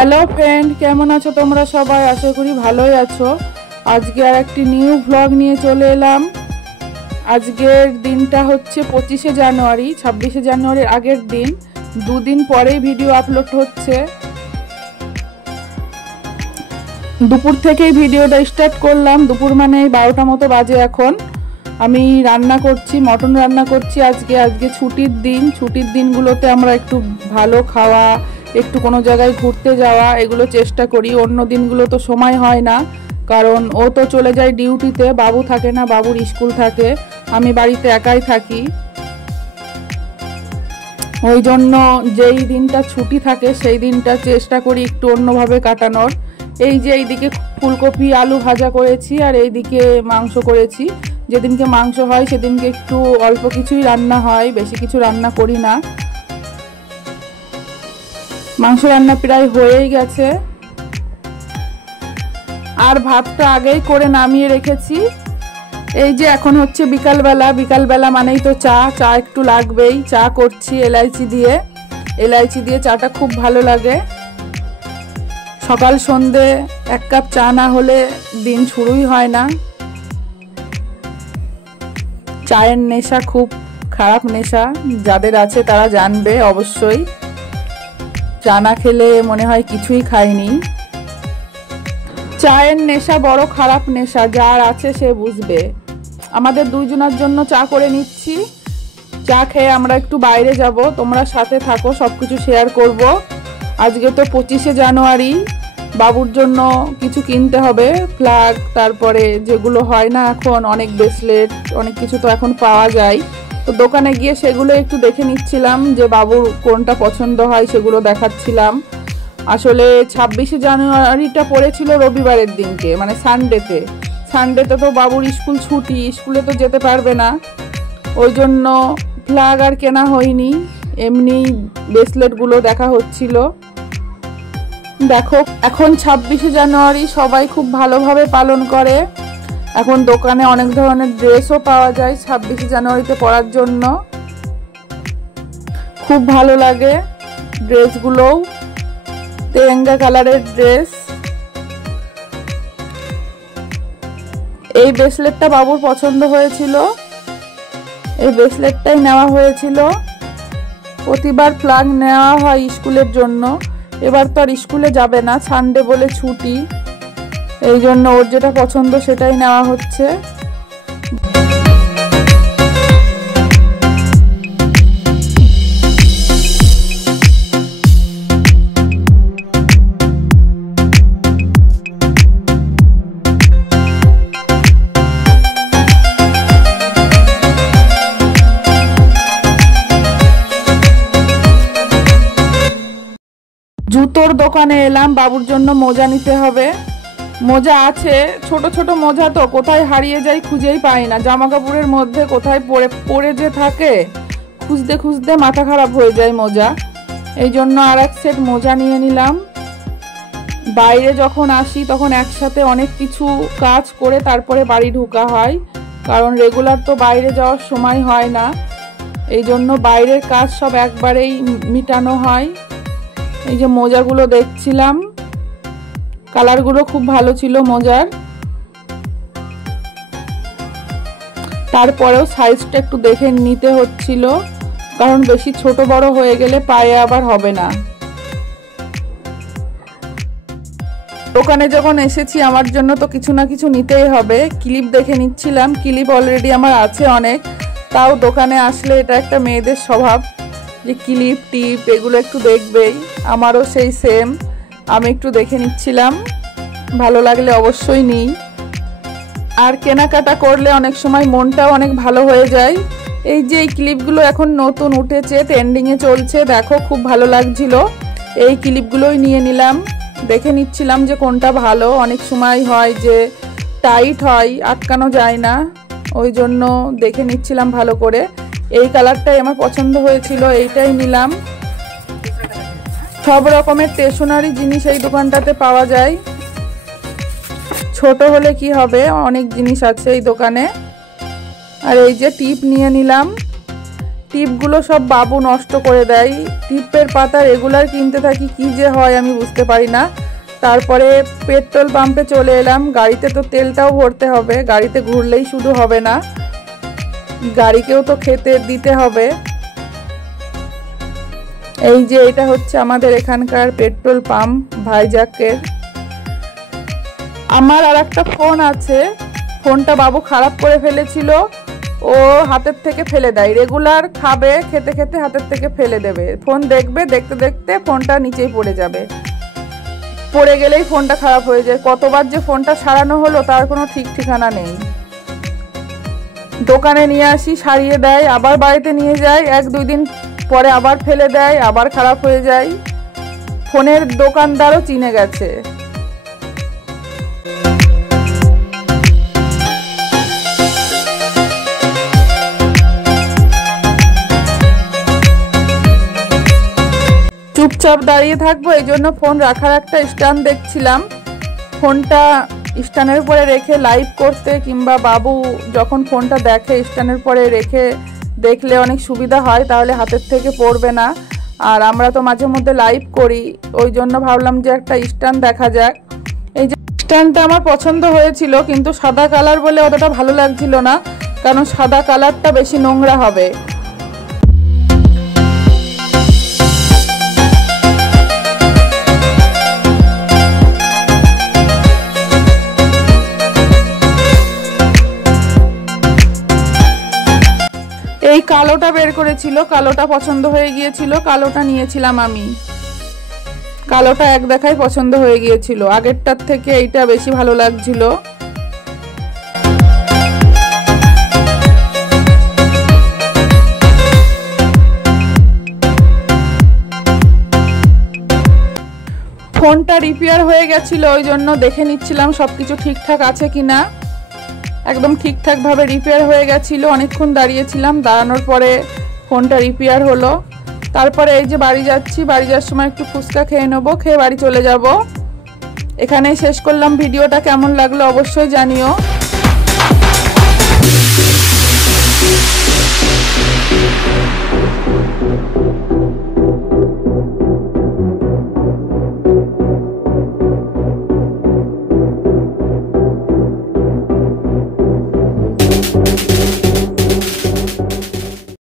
Hello friend, কেমন আছো তোমরা সবাই? আশা করি ভালোই আছো। আজকে আর একটি নিউ ভ্লগ নিয়ে চলে এলাম। আজকের দিনটা হচ্ছে 25শে জানুয়ারি। 26শে জানুয়ারির আগের দিন, দুদিন পরেই ভিডিও আপলোড হচ্ছে। দুপুর থেকেই ভিডিওটা স্টার্ট করলাম। দুপুর মানে 12টা মতো বাজে এখন। আমি রান্না করছি, মটন রান্না করছি। আজকে ছুটির দিন। ছুটির দিনগুলোতে আমরা একটু ভালো খাওয়া, একটু কোনো জায়গায় ঘুরতে যাওয়া, এগুলো চেষ্টা করি। অন্য দিনগুলো তো সময় হয় না, কারণ ও তো চলে যায় ডিউটিতে, বাবু থাকে না, বাবুর স্কুল থাকে, আমি বাড়িতে একাই থাকি। ওই জন্য যেই দিনটা ছুটি থাকে সেই দিনটা চেষ্টা করি একটু অন্যভাবে কাটানোর। এই যে এইদিকে ফুলকপি আলু ভাজা করেছি, আর এইদিকে মাংস করেছি। যেদিনকে মাংস হয় সেদিনকে একটু অল্প কিছুই রান্না হয়, বেশি কিছু রান্না করি না। মাংস রান্না প্রায় হয়েই গেছে, আর ভাতটা আগেই করে নামিয়ে রেখেছি। এই যে এখন হচ্ছে বিকালবেলা মানেই তো চা একটু লাগবেই। চা করছি এলাইচি দিয়ে। চাটা খুব ভালো লাগে। সকাল সন্ধে এক কাপ চা না হলে দিন শুরুই হয় না। চায়ের নেশা খুব খারাপ নেশা, যাদের আছে তারা জানবে অবশ্যই। চা না খেলে মনে হয় কিছুই খায়নি। চায়ের নেশা বড় খারাপ নেশা, যার আছে সে বুঝবে। আমাদের দুইজনের জন্য চা করে নিচ্ছি। চা খেয়ে আমরা একটু বাইরে যাব, তোমরা সাথে থাকো, সবকিছু শেয়ার করব। আজকে তো 25শে জানুয়ারি, বাবুর জন্য কিছু কিনতে হবে। ফ্ল্যাগ, তারপরে যেগুলো হয় না এখন অনেক ব্রেসলেট, অনেক কিছু তো এখন পাওয়া যায়। তো দোকানে গিয়ে সেগুলো একটু দেখে নিচ্ছিলাম যে বাবুর কোনটা পছন্দ হয়, সেগুলো দেখাচ্ছিলাম। আসলে 26শে জানুয়ারিটা পড়েছিল রবিবারের দিনকে, মানে সানডেতে তো বাবুর স্কুল ছুটি, স্কুলে তো যেতে পারবে না। ওই জন্য ফ্ল্যাগ আর কেনা হয়নি, এমনি ব্রেসলেটগুলো দেখা হচ্ছিল। দেখো, এখন 26শে জানুয়ারি সবাই খুব ভালোভাবে পালন করে। এখন দোকানে অনেক ধরনের ড্রেসও পাওয়া যায় 26শে জানুয়ারিতে পরার জন্য। খুব ভালো লাগে ড্রেসগুলোও, তেরেঙ্গা কালারের ড্রেস। এই ব্রেসলেটটা বাবুর পছন্দ হয়েছিল, এই ব্রেসলেটটাই নেওয়া হয়েছিল। প্রতিবার ফ্ল্যাগ নেওয়া হয় স্কুলের জন্য, এবার তো আর স্কুলে যাবে না, সানডে বলে ছুটি। এই জন্য ওর যেটা পছন্দ সেটাই নেওয়া হচ্ছে। জুতোর দোকানে এলাম, বাবুর জন্য মোজা নিতে হবে। মোজা আছে, ছোট ছোট মোজা তো কোথায় হারিয়ে যায় খুঁজেই পাই না। জামা কাপড়ের মধ্যে কোথায় পড়ে যে থাকে, খুঁজতে খুঁজতে মাথা খারাপ হয়ে যায় মোজা। এই জন্য আর এক সেট মোজা নিয়ে নিলাম। বাইরে যখন আসি তখন একসাথে অনেক কিছু কাজ করে তারপরে বাড়ি ঢোকা হয়, কারণ রেগুলার তো বাইরে যাওয়ার সময় হয় না। এই জন্য বাইরের কাজ সব একবারেই মিটানো হয়। এই যে মোজাগুলো দেখছিলাম, কালারগুলো খুব ভালো ছিল মোজার। তারপরেও সাইজটা একটু দেখে নিতে হচ্ছিল, কারণ বেশি ছোট বড় হয়ে গেলে পায়ে আবার হবে না। দোকানে যখন এসেছি আমার জন্য তো কিছু না কিছু নিতেই হবে। ক্লিপ দেখে নিচ্ছিলাম, ক্লিপ অলরেডি আমার আছে অনেক, তাও দোকানে আসলে এটা একটা মেয়েদের স্বভাব যে ক্লিপ টিপ এগুলো একটু দেখবেই। আমারও সেই সেম, আমি একটু দেখে নিচ্ছিলাম, ভালো লাগলে অবশ্যই নিই। আর কেনাকাটা করলে অনেক সময় মনটাও অনেক ভালো হয়ে যায়। এই যে এই ক্লিপগুলো এখন নতুন উঠেছে, ট্রেন্ডিংয়ে চলছে, দেখো খুব ভালো লাগছিল। এই ক্লিপগুলোই নিয়ে নিলাম, দেখে নিচ্ছিলাম যে কোনটা ভালো। অনেক সময় হয় যে টাইট হয়, আটকানো যায় না, ওই জন্য দেখে নিচ্ছিলাম ভালো করে। এই কালারটাই আমার পছন্দ হয়েছিল, এইটাই নিলাম। সব রকমের স্টেশনারি জিনিস এই দোকানটাতে পাওয়া যায়। ছোট হলে কি হবে, অনেক জিনিস আছে এই দোকানে। আর এই যে টিপ নিয়ে নিলাম। টিপগুলো সব বাবু নষ্ট করে দেয়। টিপের পাতা রেগুলার কিনতে থাকি, কি যে হয় আমি বুঝতে পারি না। তারপরে পেট্রোল পাম্পে চলে এলাম। গাড়িতে তো তেলটাও ভরতে হবে, গাড়িতে ঘুরলেই শুধু হবে না, গাড়িকেও তো খেতে দিতে হবে। এই যে এটা হচ্ছে আমাদের এখানকার পেট্রোল পাম্প ভাইজাকের। আমার আর একটা ফোন আছে, ফোনটা বাবু খারাপ করে ফেলেছিল, ও হাতের থেকে ফেলে দেয়। রেগুলার খাবে, খেতে খেতে হাতের থেকে ফেলে দেবে। ফোন দেখবে, দেখতে দেখতে ফোনটা নিচেই পড়ে যাবে, পড়ে গেলেই ফোনটা খারাপ হয়ে যায়। কতবার যে ফোনটা সারানো হলো তার কোনো ঠিক ঠিকানা নেই। দোকানে নিয়ে আসি, সারিয়ে দেয়, আবার বাড়িতে নিয়ে যায়, 1-2 দিন পরে আবার ফেলে দেয়, আবার খারাপ হয়ে যায়। ফোনের দোকানদারও চিনে গেছে। চুপচাপ দাঁড়িয়ে থাকবো, এই জন্য ফোন রাখার একটা স্ট্যান্ড দেখছিলাম। ফোনটা স্ট্যান্ডের উপরে রেখে লাইভ করতে, কিংবা বাবু যখন ফোনটা দেখে স্ট্যান্ডের উপরে রেখে দেখলে অনেক সুবিধা হয়, তাহলে হাতের থেকে পড়বে না। আর আমরা তো মাঝে মধ্যে লাইভ করি, ওই জন্য ভাবলাম যে একটা স্ট্যান্ড দেখা যাক। এই যে স্ট্যান্ডটা আমার পছন্দ হয়েছিল, কিন্তু সাদা কালার বলে অতটা ভালো লাগছিল না, কারণ সাদা কালারটা বেশি নোংরা হবে। এই কালোটা বের করেছিল, কালোটা পছন্দ হয়ে গিয়েছিল, কালোটা নিয়েছিলাম আমি। কালোটা এক দেখায় পছন্দ হয়ে গিয়েছিল, আগেরটার থেকে এইটা বেশি ভালো লাগছিল। ফোনটা রিপেয়ার হয়ে গেছিল, ওই জন্য দেখে নিচ্ছিলাম সবকিছু ঠিকঠাক আছে কিনা। একদম ঠিকঠাক ভাবে রিপেয়ার হয়ে গেছিল। অনেকক্ষণ দাঁড়িয়েছিলাম, দাঁড়ানোর পরে ফোনটা রিপেয়ার হলো। তারপরে এই যে বাড়ি যাচ্ছি, বাড়ি যাওয়ার সময় একটু ফুচকা খেয়ে নেবো, খেয়ে বাড়ি চলে যাব। এখানেই শেষ করলাম। ভিডিওটা কেমন লাগলো অবশ্যই জানিও।